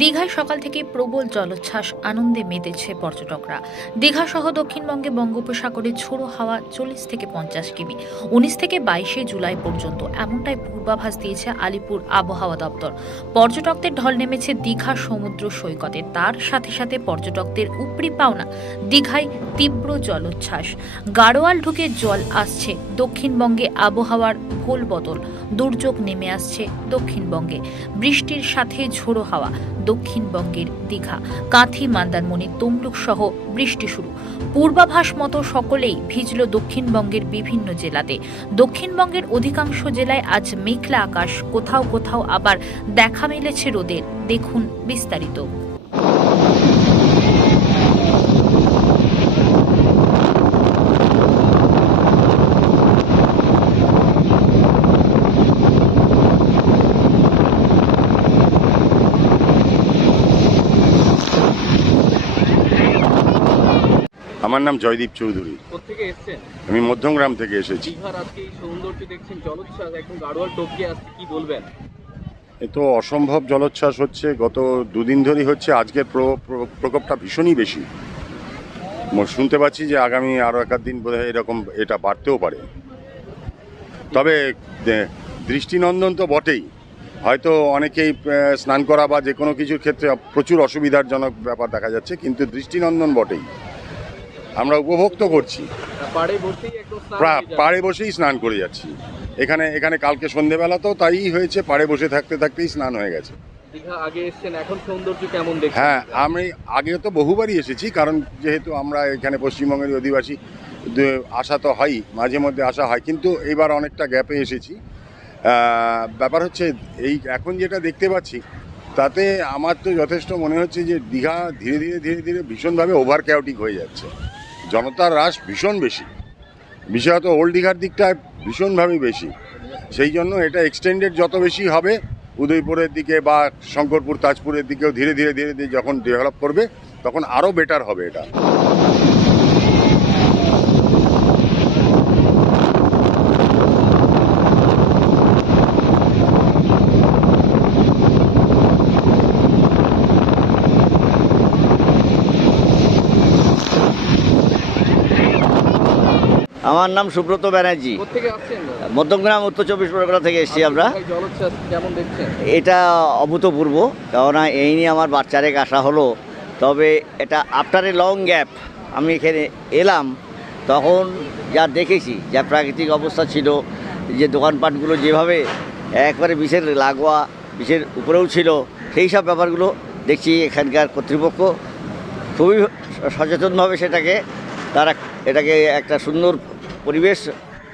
দীঘায় সকাল থেকে প্রবল জলোচ্ছ্বাস আনন্দে মেতেছে পর্যটকরা। দীঘা সহ দক্ষিণবঙ্গে বঙ্গোপসাগরে ঝোড়ো হাওয়া চল্লিশ থেকে পঞ্চাশ কিমি। উনিশ থেকে বাইশে জুলাই পর্যন্ত এমনটাই পূর্বাভাস দিয়েছে আলিপুর আবহাওয়া দপ্তর। পর্যটকদের ঢল নেমেছে দীঘা সমুদ্র সৈকতে। তার সাথে সাথে পর্যটকদের উপরি পাওনা দীঘায় তীব্র জলোচ্ছ্বাস। গাড়োয়াল ঢুকে জল আসছে দক্ষিণবঙ্গে আবহাওয়ার ভোল বদল। দুর্যোগ নেমে আসছে দক্ষিণবঙ্গে। বৃষ্টির সাথে ঝোড়ো হাওয়া দক্ষিণবঙ্গের দীঘা। কাঁথি, মান্দারমণি, তমলুক সহ বৃষ্টি শুরু। পূর্বাভাস মতো সকলেই ভিজল দক্ষিণবঙ্গের বিভিন্ন জেলাতে। দক্ষিণবঙ্গের অধিকাংশ জেলায় আজ মেঘলা আকাশ। কোথাও কোথাও আবার দেখা মিলেছে রোদের। দেখুন বিস্তারিত। আমার নাম জয়দীপ চৌধুরী। আমি মধ্যমগ্রাম থেকে এসেছি। এ তো অসম্ভব জলোচ্ছ্বাস হচ্ছে গত দুদিন ধরেই হচ্ছে আজকের প্র- প্র- প্রকোপটা ভীষণই বেশি। শুনতে পাচ্ছি যে আগামী আরও এক দিন বোধহয় এরকম এটা বাড়তেও পারে। তবে দৃষ্টিনন্দন তো বটেই। হয়তো অনেকেই স্নান করা বা যে কোনো কিছুর ক্ষেত্রে প্রচুর অসুবিধারজনক ব্যাপার দেখা যাচ্ছে কিন্তু দৃষ্টিনন্দন বটেই। আমরা উপভোগ তো করছি পাড়ে বসেই স্নান প্রা- পাড়ে বসেই স্নান করে যাচ্ছি। এখানে এখানে কালকে সন্ধেবেলা তো তাই হয়েছে পাড়ে বসে থাকতে থাকতেই স্নান হয়ে গেছে। হ্যাঁ আমি আগে তো বহুবারই এসেছি কারণ যেহেতু আমরা এখানে পশ্চিমবঙ্গের অধিবাসী আসা তো হয়ই মাঝে মধ্যে আসা হয় কিন্তু এবার অনেকটা গ্যাপে এসেছি। ব্যাপার হচ্ছে এই এখন যেটা দেখতে পাচ্ছি তাতে আমার তো যথেষ্ট মনে হচ্ছে যে দীঘা ধীরে ধীরে ধীরে ধীরে ভীষণভাবে ওভার ক্যাওটিক হয়ে যাচ্ছে। জনতার হ্রাস ভীষণ বেশি। বিশেষত ওল্ড দীঘার দিকটায় ভীষণভাবে বেশি। সেই জন্য এটা এক্সটেন্ডেড যত বেশি হবে, উদয়পুরের দিকে বা শঙ্করপুর, তাজপুরের দিকেও ধীরে ধীরে ধীরে ধীরে যখন ডেভেলপ করবে, তখন আরও বেটার হবে এটা। আমার নাম সুব্রত ব্যানার্জি। মধ্যমগ্রাম উত্তর চব্বিশ পরগনা থেকে এসেছি আমরা। এটা অভূতপূর্ব কেননা এই নিয়ে আমার বাচ্চারেক আসা হলো। তবে এটা আফটার এ লং গ্যাপ আমি এখানে এলাম তখন যা দেখেছি যা প্রাকৃতিক অবস্থা ছিল যে দোকানপাটগুলো যেভাবে একবারে বিষের লাগোয়া বিষের উপরেও ছিল সেই সব ব্যাপারগুলো দেখছি এখানকার কর্তৃপক্ষ। খুবই সচেতনভাবে সেটাকে তারা এটাকে একটা সুন্দর পরিবেশ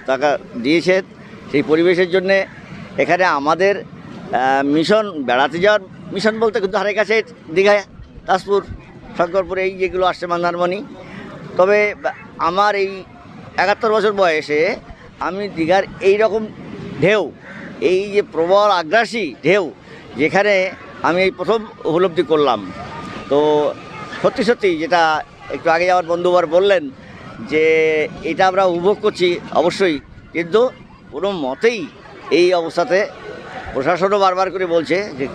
তারা দিয়েছে। সেই পরিবেশের জন্যে এখানে আমাদের মিশন বেড়াতে যাওয়ার মিশন বলতে কিন্তু ধারে কাছে দীঘায়, তাজপুর, শঙ্করপুর এই যেগুলো আসছে মন্দারমণি। তবে আমার এই একাত্তর বছর বয়সে আমি দীঘার এই রকম ঢেউ, এই যে প্রবল আগ্রাসী ঢেউ, যেখানে আমি এই প্রথম উপলব্ধি করলাম। তো সত্যি সত্যি যেটা একটু আগে আমার বন্ধুবার বললেন যে এটা আমরা উপভোগ করছি অবশ্যই। কিন্তু কোনো মতেই এই অবস্থাতে প্রশাসনও বারবার করে বলছে যে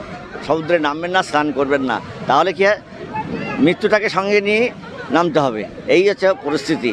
সমুদ্রে নামবেন না, স্নান করবেন না। তাহলে কি মৃত্যুটাকে সঙ্গে নিয়ে নামতে হবে? এই হচ্ছে পরিস্থিতি।